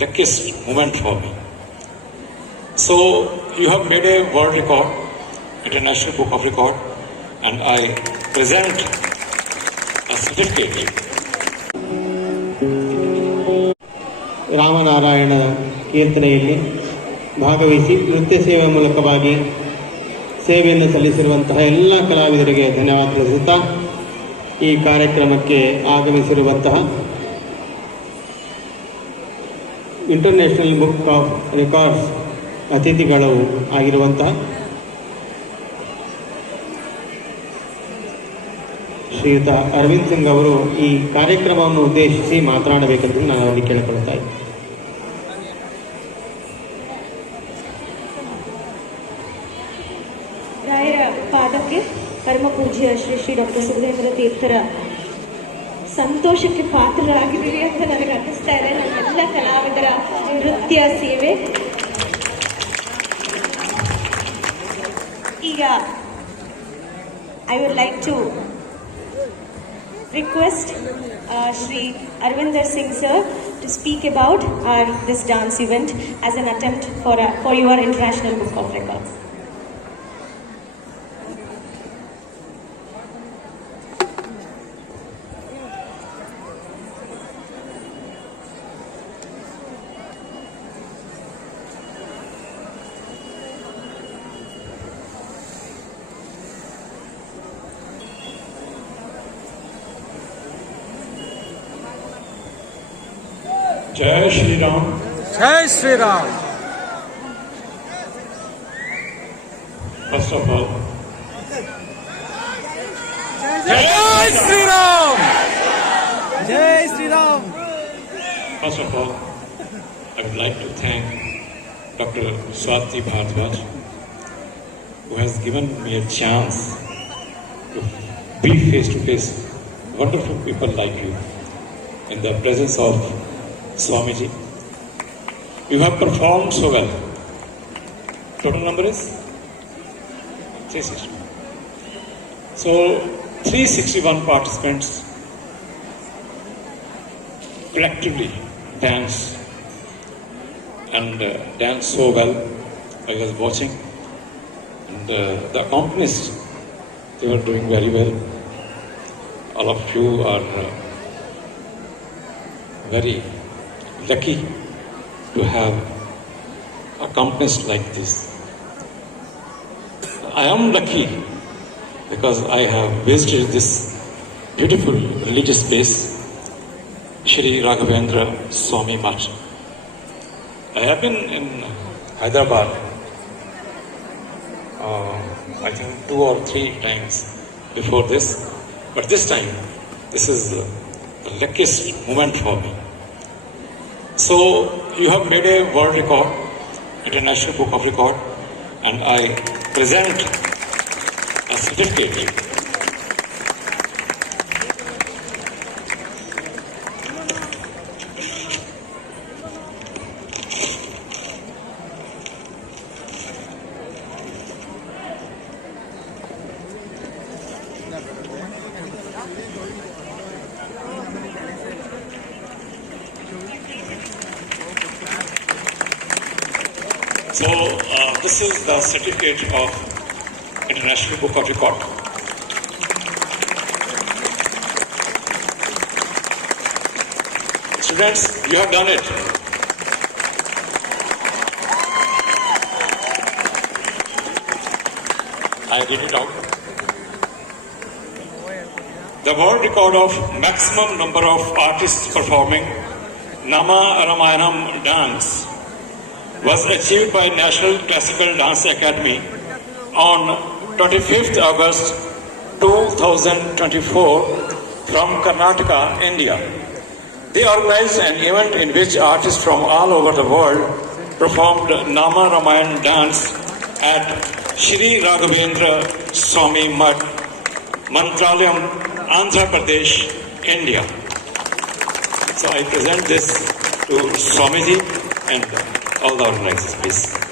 luckiest moment for me. So you have made a world record, International Book of Record, and I present a certificate. Ramanarayana ಕೀರ್ತನೆಯಲ್ಲಿ ಭಾಗವಹಿಸಿ ನೃತ್ಯ ಸೇವೆ ಮೂಲಕವಾಗಿ ಸೇವೆಯನ್ನು ಸಲ್ಲಿಸಿರುವಂತಹ ಎಲ್ಲ ಕಲಾವಿದರಿಗೆ ಧನ್ಯವಾದ ತಿಳಿಸುತ್ತಾ ಈ ಕಾರ್ಯಕ್ರಮಕ್ಕೆ ಆಗಮಿಸಿರುವಂತಹ ಇಂಟರ್ನ್ಯಾಷನಲ್ ಬುಕ್ ಆಫ್ ರೆಕಾರ್ಡ್ಸ್ ಅತಿಥಿಗಳು ಆಗಿರುವಂತಹ ಶ್ರೀಯುತ ಅರವಿಂದ್ ಸಿಂಗ್ ಅವರು ಈ ಕಾರ್ಯಕ್ರಮವನ್ನು ಉದ್ದೇಶಿಸಿ ಮಾತನಾಡಬೇಕೆಂದು ನಾನು ಅವರಿಗೆ ಕೇಳಿಕೊಳ್ಳುತ್ತಾ ಇದ್ದೀನಿ. ರಾಯರ ಪಾದಕ್ಕೆ ಪರಮ ಪೂಜ್ಯ ಶ್ರೀ ಶ್ರೀ ಡಾಕ್ಟರ್ ಸುಬುಧೇಂದ್ರ ತೀರ್ಥರ ಸಂತೋಷಕ್ಕೆ ಪಾತ್ರರಾಗಿದ್ದೀವಿ ಅಂತ ನನಗೆ ಅನ್ನಿಸ್ತಾ ಇದೆ. ನನ್ನೆಲ್ಲ ಕಲಾವಿದರ ನೃತ್ಯ ಸೇವೆ ಈಗ I would like to request Shri Arvinder Singh sir to speak about this dance event as an attempt for your International Book of Records. Jai Shri Ram. Jai Shri Ram. First of all, Jai Shri Ram. Jai Shri Ram. first of all, I would like to thank Dr. Swati Bhardwaj, who has given me a chance to be face to face wonderful people like you in the presence of Swamiji. You have performed so well. Total number is 360. So 361 participants collectively danced and danced so well. I was watching, and the accompanists, they were doing very well. All of you are very lucky to have accompanists like this. I am lucky because I have visited this beautiful religious place, Shri Raghavendra Swami Math. I have been in Hyderabad, I think 2 or 3 times before this, but this time, this is the luckiest moment for me. So you have made a world record, International Book of Record, and I present a certificate. So this is the certificate of International Book of Record. Students, you have done it. I read it out. The world record of maximum number of artists performing Nama Ramayanam dance was achieved by National Classical Dance Academy on 25th August 2024 from Karnataka, India. They organized an event in which artists from all over the world performed Nama Ramayan dance at Shri Raghavendra Swami Math, Mantralayam, Andhra Pradesh, India. So I present this to Swamiji and all the organizers, please.